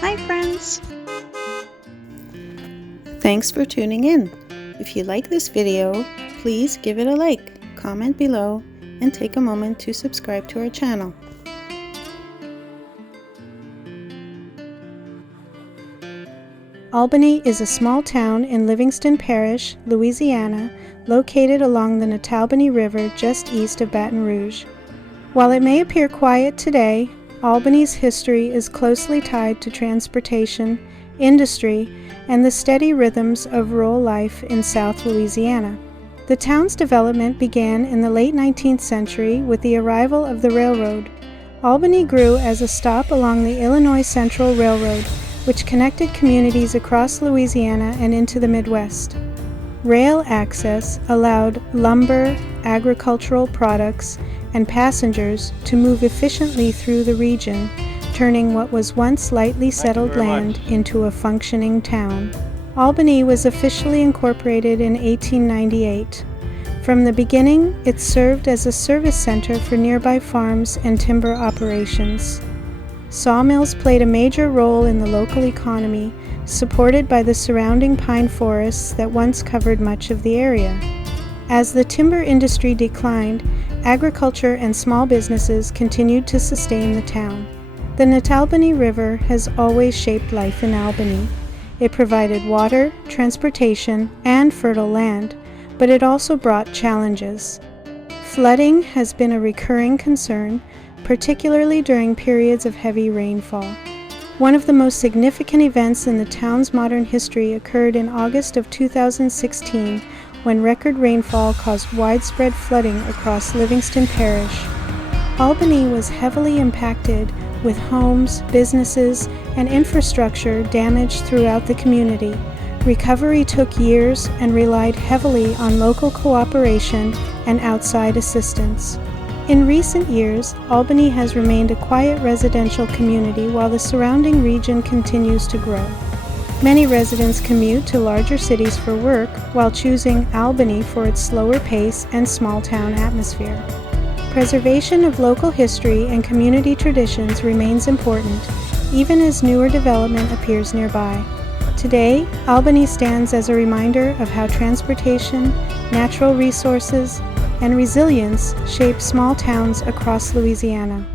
Hi friends! Thanks for tuning in. If you like this video, please give it a like, comment below, and take a moment to subscribe to our channel. Albany is a small town in Livingston Parish, Louisiana, located along the Albany River just east of Baton Rouge. While it may appear quiet today, Albany's history is closely tied to transportation, industry, and the steady rhythms of rural life in South Louisiana. The town's development began in the late 19th century with the arrival of the railroad. Albany grew as a stop along the Illinois Central Railroad, which connected communities across Louisiana and into the Midwest. Rail access allowed lumber, agricultural products, and passengers to move efficiently through the region, turning what was once lightly settled land into a functioning town. Albany was officially incorporated in 1898. From the beginning, it served as a service center for nearby farms and timber operations. Sawmills played a major role in the local economy, supported by the surrounding pine forests that once covered much of the area. As the timber industry declined, agriculture and small businesses continued to sustain the town. The Albany River has always shaped life in Albany. It provided water, transportation, and fertile land, but it also brought challenges. Flooding has been a recurring concern, particularly during periods of heavy rainfall. One of the most significant events in the town's modern history occurred in August of 2016, when record rainfall caused widespread flooding across Livingston Parish. Albany was heavily impacted, with homes, businesses, and infrastructure damaged throughout the community. Recovery took years and relied heavily on local cooperation and outside assistance. In recent years, Albany has remained a quiet residential community while the surrounding region continues to grow. Many residents commute to larger cities for work while choosing Albany for its slower pace and small-town atmosphere. Preservation of local history and community traditions remains important, even as newer development appears nearby. Today, Albany stands as a reminder of how transportation, natural resources, and resilience shape small towns across Louisiana.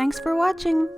Thanks for watching!